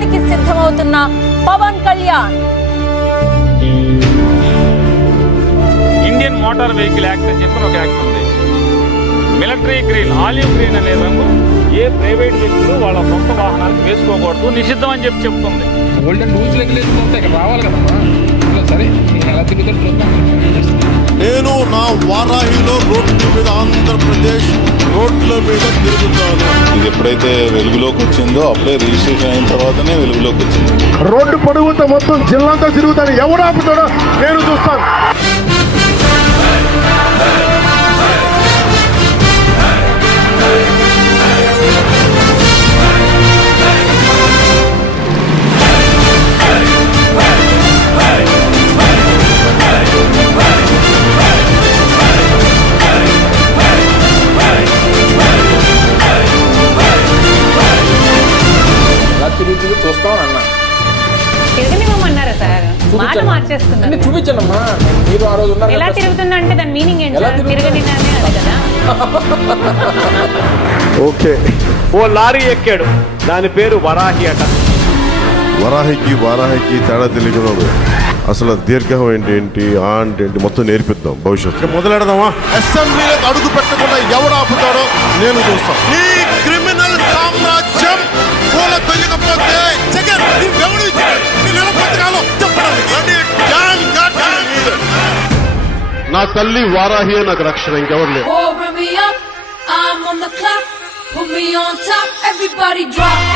యుద్ధానికి సిద్ధమవుతున్న Pawan Kalyan. Indian motor vehicle act అని చెప్పిన ఒక యాక్ట్ ఉంది. మిలిటరీ గ్రీన్ ఆలివ్ గ్రీన్ అనే రంగు ఏ ప్రైవేట్ వ్యక్తులు వాళ్ళ సొంత వాహనాలకు వేసుకోకూడదు నిషిద్ధం అని చెప్పి చెప్తుంది. గోల్డెన్ రూల్స్ రెగ్యులేషన్ ఉంటాయి రావాలి కదమ్మా. సరే నేను ఎలా తిరుగుతాను చూద్దాం. నేను నా వారాహిలో రోడ్ల మీద ఆంధ్రప్రదేశ్ రోడ్ల మీద తిరుగుతాను. ఇది ఎప్పుడైతే వెలుగులోకి వచ్చిందో అప్పుడే రిజిస్ట్రేషన్ అయిన తర్వాతనే వెలుగులోకి వచ్చింది. రోడ్డు పొడుగుతో మొత్తం జిల్లాంతా తిరుగుతాను ఎవరు ఆపుతాడో నేను చూస్తాను. తిరుగుతుంది చూస్తాం అన్నా తిరగనివ్వమన్నారా సార్? మాట మార్చేస్తున్నారు. అన్ని చూపించండమ్మా మీరు ఆ రోజు ఉన్నారు ఎలా. తిరుగుతుందంటే అంటే దాని మీనింగ్ ఏంటి సార్? కదా. ఓకే. ఓ లారీ ఎక్కాడు. దాని పేరు వరాహి అట. వరాహికి వారాహికి తేడా తెలియదు అసలు దీర్ఘం ఏంటి ఏంటి ఆ అంటే ఏంటి మొత్తం నేర్పిద్దాం భవిష్యత్తు. మొదలెడదామా? అసెంబ్లీలకు అడుగు పెట్టకుండా ఎవరు ఆపుతాడో నేను చూస్తాను. నా తల్లి వారాహి నాకు రక్షణ ఇంకెవరు లేదు Pouring me up, I'm on the clock. Put me on top, everybody drop.